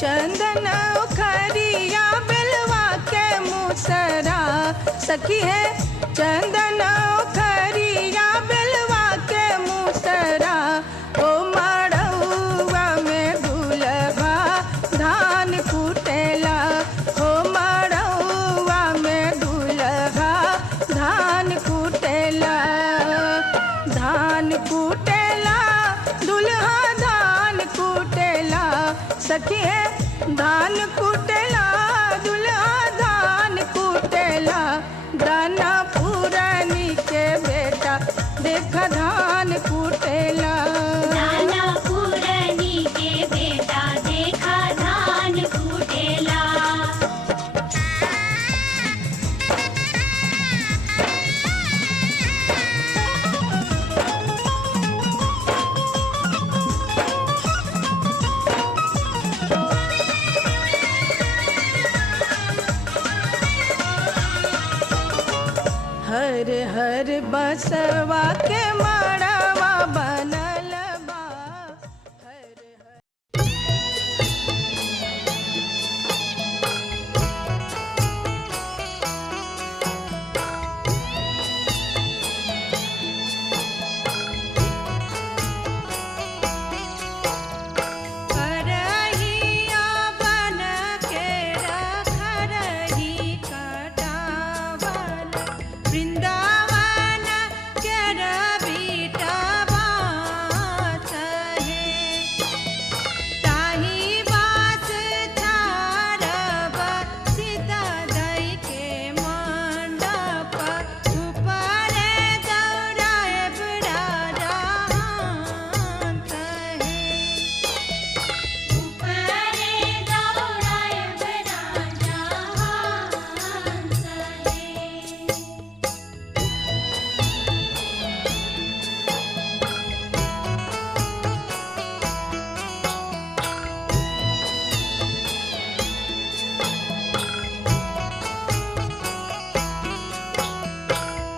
चंदन उखरिया बिलवा के मुसरा सखी है चंदन उखरिया बिलवा के मुसरा ओ मड़उआ में दुल्हा धान कुटेला ओ मड़उआ में दुल्हा धान कुटेला दुल्हा धान कुटेला सखी है धान कुटेला दुल्हा धान कुटेला दाना पुरानी के बेटा देखा धान कुटेला दाना पुरानी के बेटा देखा धान कुटेला हर हर बसवा के मड़वा बनल बा हर हर करहिया बन के रखरही कटावल वृंदावन के रबीटा बास है ताही बास छाड़ब सीता दई के मंडप ऊपर दौड़ाए राजा हाथ है ऊपरे दौड़ाए राजा हंस है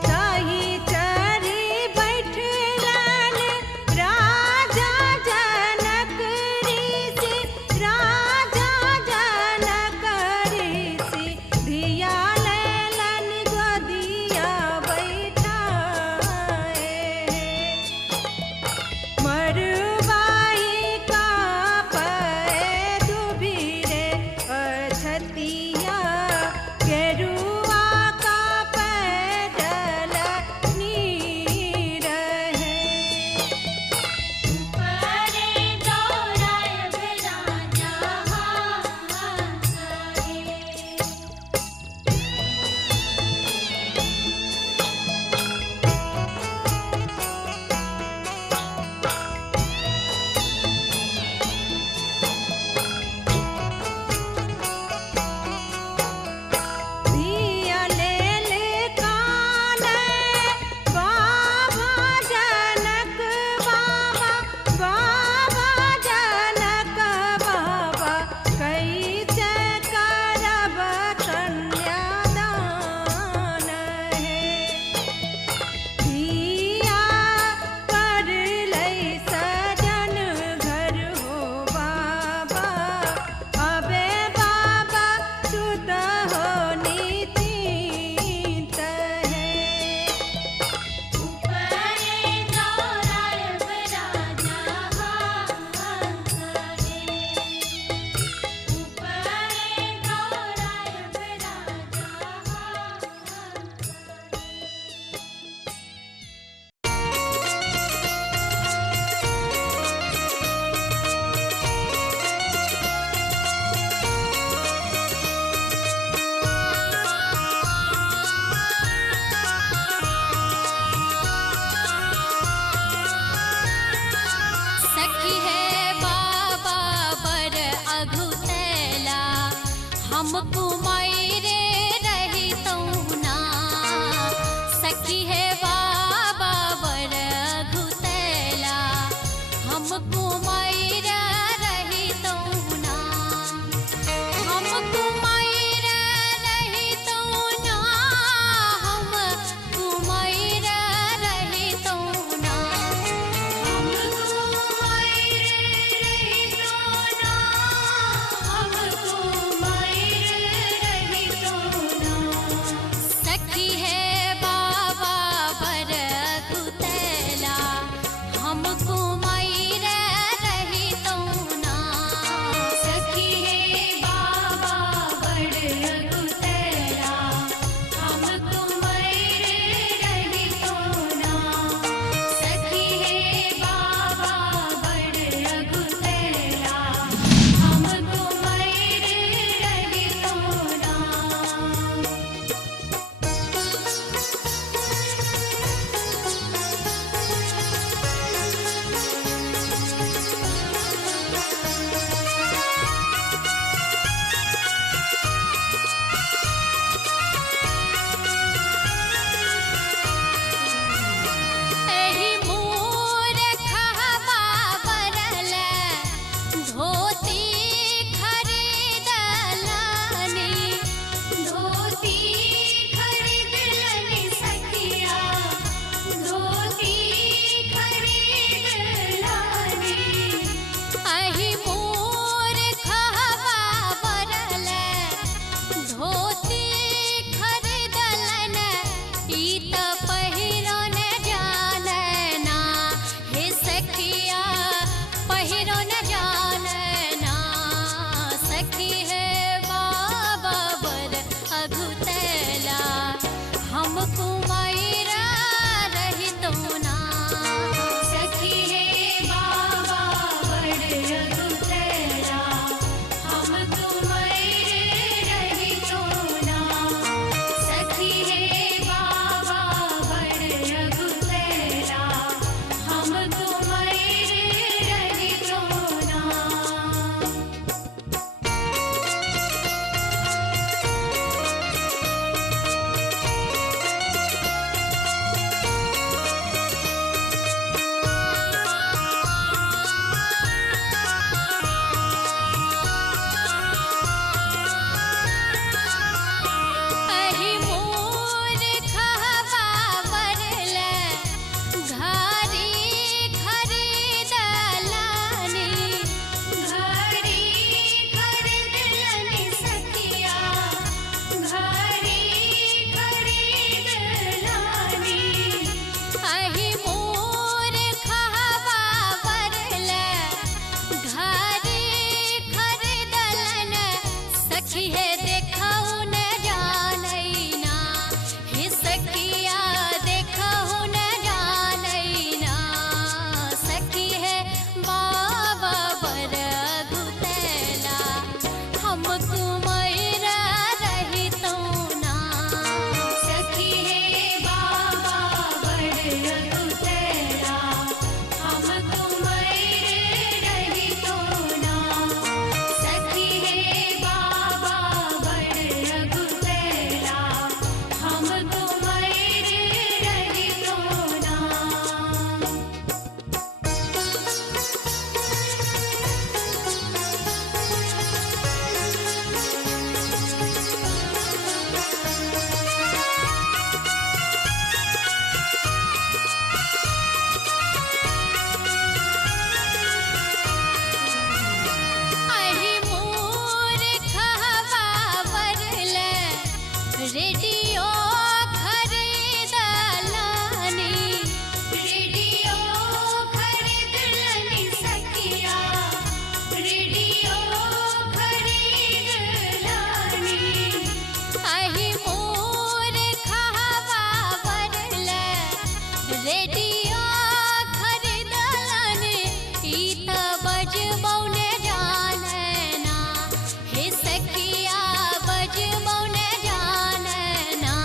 ताही चढ़ी बैठलन राजा जनक ऋषि राजा जनक ऋषि धिया लेलन गोदिया बैठाए मरबाई का पे दुबिरे अछतिया गेरुआ का पैदल नीर है ऊपरे दौड़ाए राजा हंस है धिया ले ले काने बाबा जनक बाबा जनक बाबा कैसे करब कन्यादान है धिया कर लै सजन घर हो बाबा अबे बाबा सुत हो निश्चिंत है ऊपरे दौड़ाए राजा हंस है ऊपरे दौड़ाए राजा सखी है बाबा बर अघुतैला हम कुमारे रही ना सखी है बाबा बर अघुतैला हम कुमारे रही ना हम कुमारे रही ना हम कुमारे रही ना हम कुमारे रही ना रेडियो खरीद लानी अहि मोर खावा बरल रेडियो खरीदलन ई त बजबौने जानना हे सखिया बजबौने जानना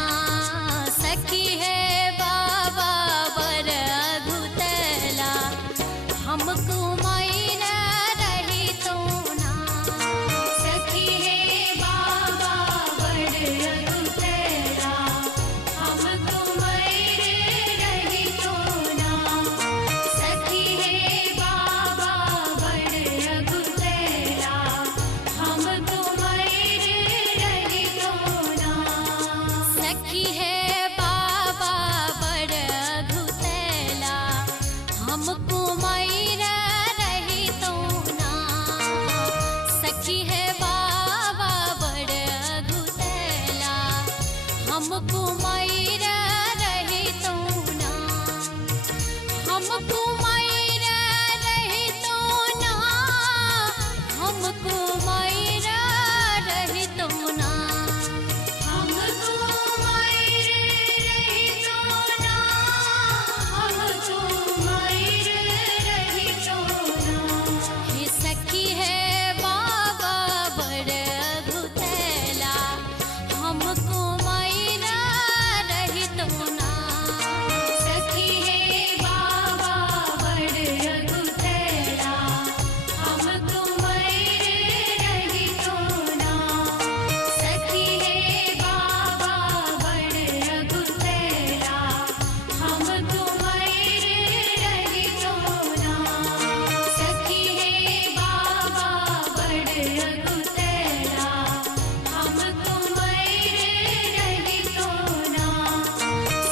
सखी है बाबा बर अघुतला हमको मैना रही तो ना सखी है बाबा बड़ अगुतला हमको मैर रही तो ना सखी है बाबा बड़ अगुतला हमको मैर रही तो ना सखी है बाबा बड़ अघुतला हमको मैरा रही तो ना सखी है बाबा बड़ अघुतला हमको मैरा रही तो ना हमको मैरा रही तो ना हमको मैरा रही तो ना हमको मैर रही तो ना हमको मैर रही तो ना हे सखी है बाबा बड़ अघुतला हमको मैरा रही तो ना सखी है बाबा बड़ अगुतला हमको मैर रही तो ना सखी है बाबा बड़ अगुतला हमको मैर रही तो ना सखी है बाबा बड़ अगुतला हमको मैर रही तो ना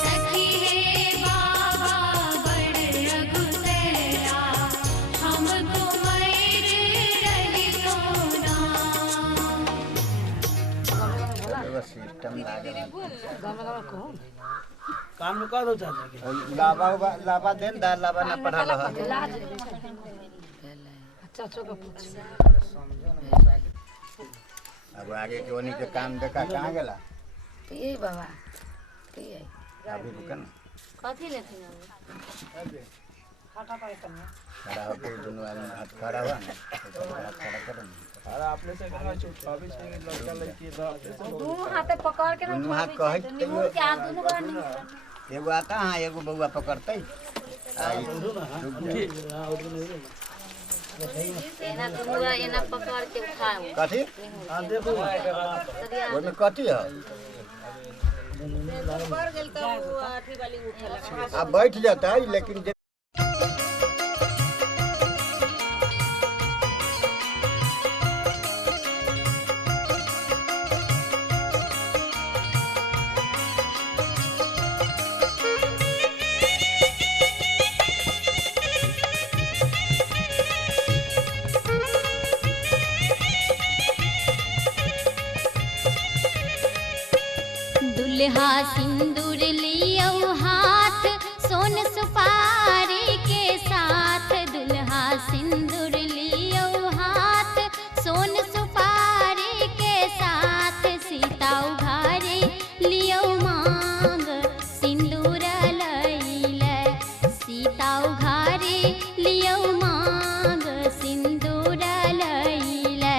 सखी है बाबा बड़ अगुतला हमको मैर रही तो ना सिस्टम लागल कान में का दो चाचा के लाबा लाबा देन दा लाबा ना पढ़ल ह अब आगे के ओनी के काम देखा कहाँ गेला ये बाबा ये अभी रुकन कथी लेथिन खड़ा होके दोनों आदमी हाथ खड़ा हुआ ना हाथ खड़ा कर अरे आपने से कहा 24 के लड़का लड़की दा दोनों हाथे पकड़ के ना दोनों हाथ कहे निमुर के हाथ दोनों बार नहीं एगो आता हाँ एगो बउआ पकड़ते एना दोनों एना पकड़ के उठाओ कथी हां देखो ओमे कथी है अब बैठ जाता है लेकिन दुल्हा सिंदूर लियो हाथ सोन सुपारी के साथ दुल्हा सिंदूर लियो हाथ सोन सुपारी के साथ सीता उघारे लियो मांग सिंदूर लैले सीता उघारे लियो मांग सिंदूर लैले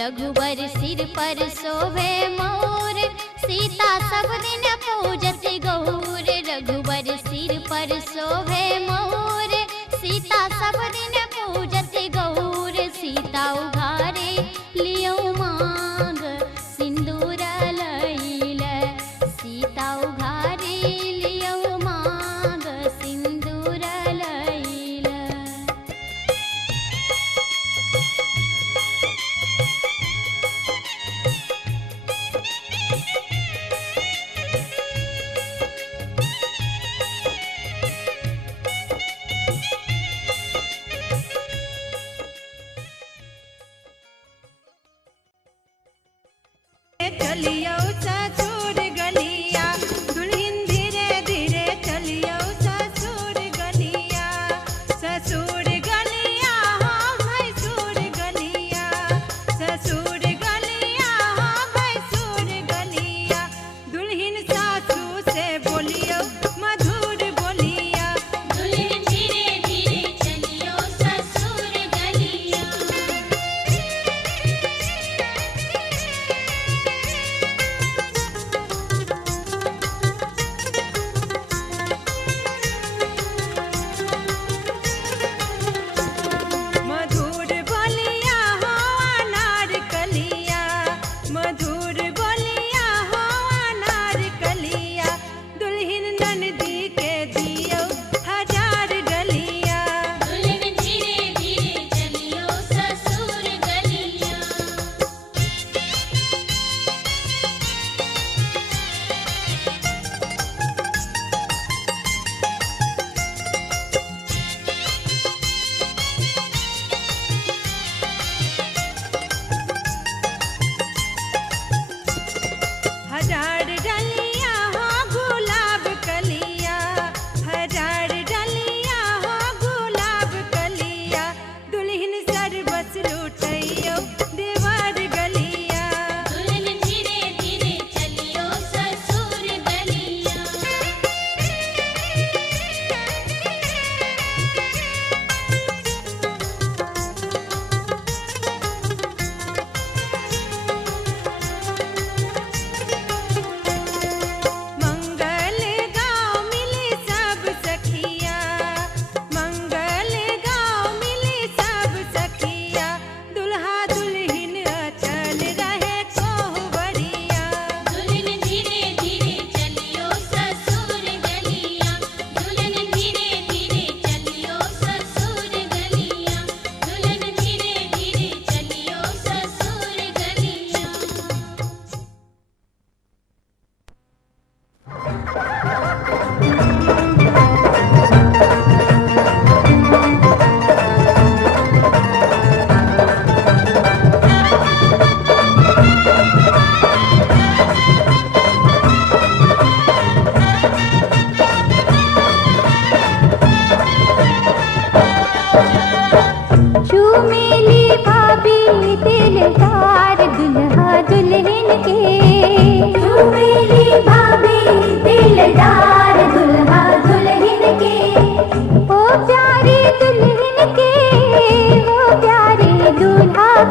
रघुबर सिर पर शोभे मोर सीता सब दिन पूजत गौर रघुबर सिर पर शोभे मोर सीता सब दिन पूजत गौर सीता उघारे लियो मांग सिंदूर लैले सीता उघारे लियो मांग सिंदूर लैले चलियो ससुर गलिया दुल्हन धीरे धीरे चलियो ससुर गलिया हाँ भैसुर गलिया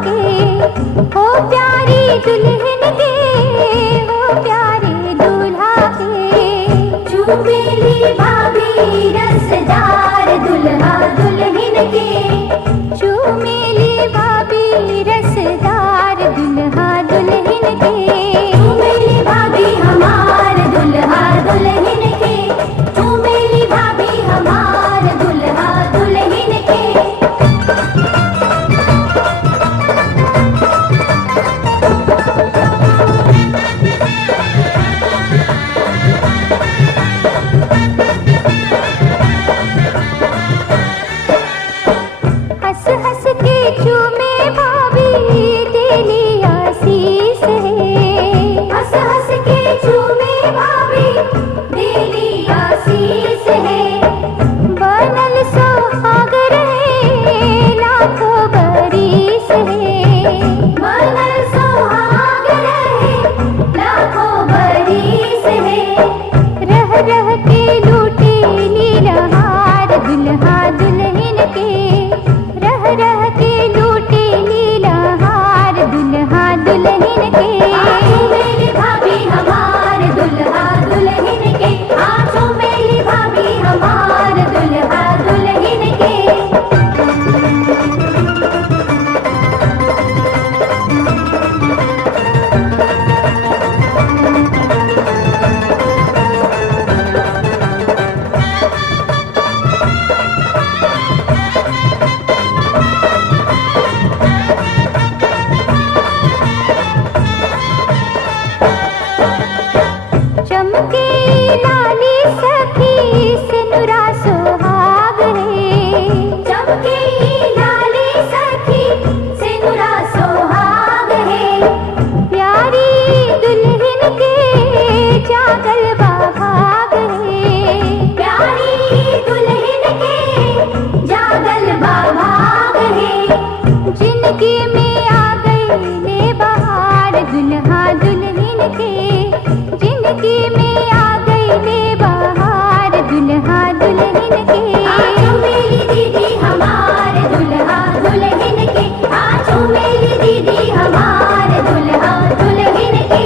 के, हो प्यारी दुल्हन के, हो प्यारे दूल्हा के। चुमेली भाभी रसदार दुल्हा दुल्हन के, चुमेली भाभी रसदार दुल्हा दुल्हन के। चुमेली भाभी हमार दुल्हा दुल्हन के, चुमेली भाभी हमार दुल्हा दुल्हन के। हंस हंस के चूमे भाभी तेरी आशीष है, हंस हंस के चूमे भाभी तेरी आशीष है। बनल सुहाग रहे लाखों बरिस है, बनल सुहाग रहे लाखों बरिस है। रह रह के लूटे लीलहार दुल्हा दुल्हन के, रह रह के लूटे लीलहार दुल्हा दुल्हन के। चुमेली भाभी हमार दुल्हा दुल्हन के, चुमेली भाभी हमार दुल्हा दुल्हन के। चमके लाली सखी सिनुरा सुहाग रे, चमके लाली सखी सिनुरा सुहाग है। प्यारी दुल्हन के जागल बाभाग है, प्यारी दुल्हन के जागल बाभाग है। जिंदगी में आ गई ले बहार दुल्हा दुल्हन के, जिंदगी में आ गई ले बहार दुल्हा दुल्हन के। चुमेली दीदी हमार दुल्हा दुल्हन के, चुमेली दीदी हमार दुल्हा दुल्हन के।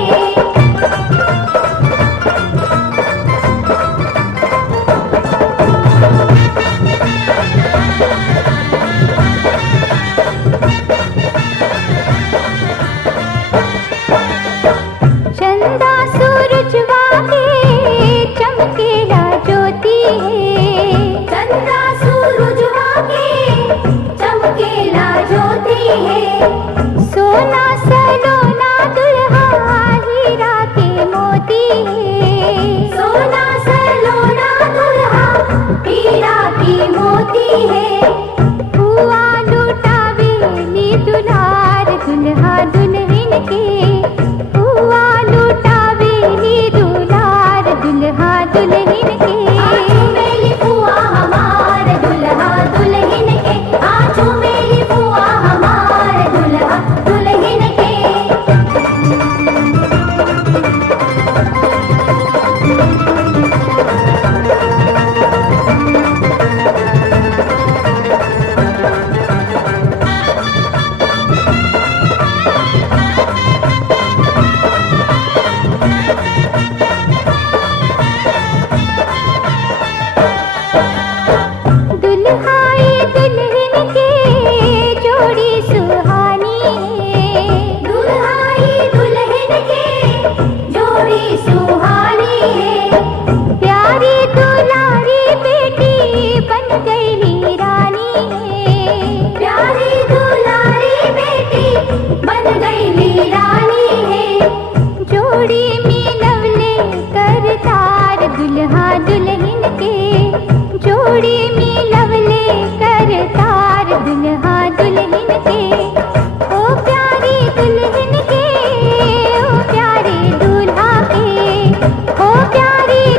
चंदा सूरजवा के चमकेला ज्योति है, चंदा सूरजवा के चमकेला ज्योति है। सोना सलोना दुल्हा हीरा के मोती है, सोना सलोना दुल्हा हीरा की मोती है। हुआ लुटावेली दुलार दुल्हा दुल्हन के, हुआ लुटावेली दुलार दुल्हा दुल्हन के। चुमेली बुआ हमार दुल्हा दुल्हन के, चुमेली बुआ हमार दुल्हा दुल्हन के। दुल्हाई दुल्हन के जोड़ी सुहानी है, दुल्हाई दुल्हन के जोड़ी सुहानी है। प्यारी दुलारी बेटी बन गई रानी है, प्यारी दुलारी बेटी बन गई रानी है। जोड़ी मिलवले करतार दुल्हा दुल्हन के, जोड़ी मिलवले करतार दुल्हा दुल्हन के। ओ प्यारी दुल्हन के, ओ प्यारे दूल्हा के, ओ प्यारी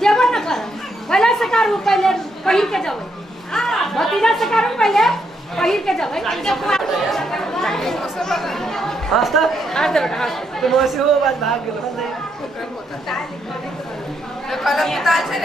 जेबन न कर पहले से करू पहले पहिर के जबै भतीजा से करू पहले पहिर के जबै हास्ता हां दे बेटा हां तो मोसी हो बात भाग गेलो कलम निकाल से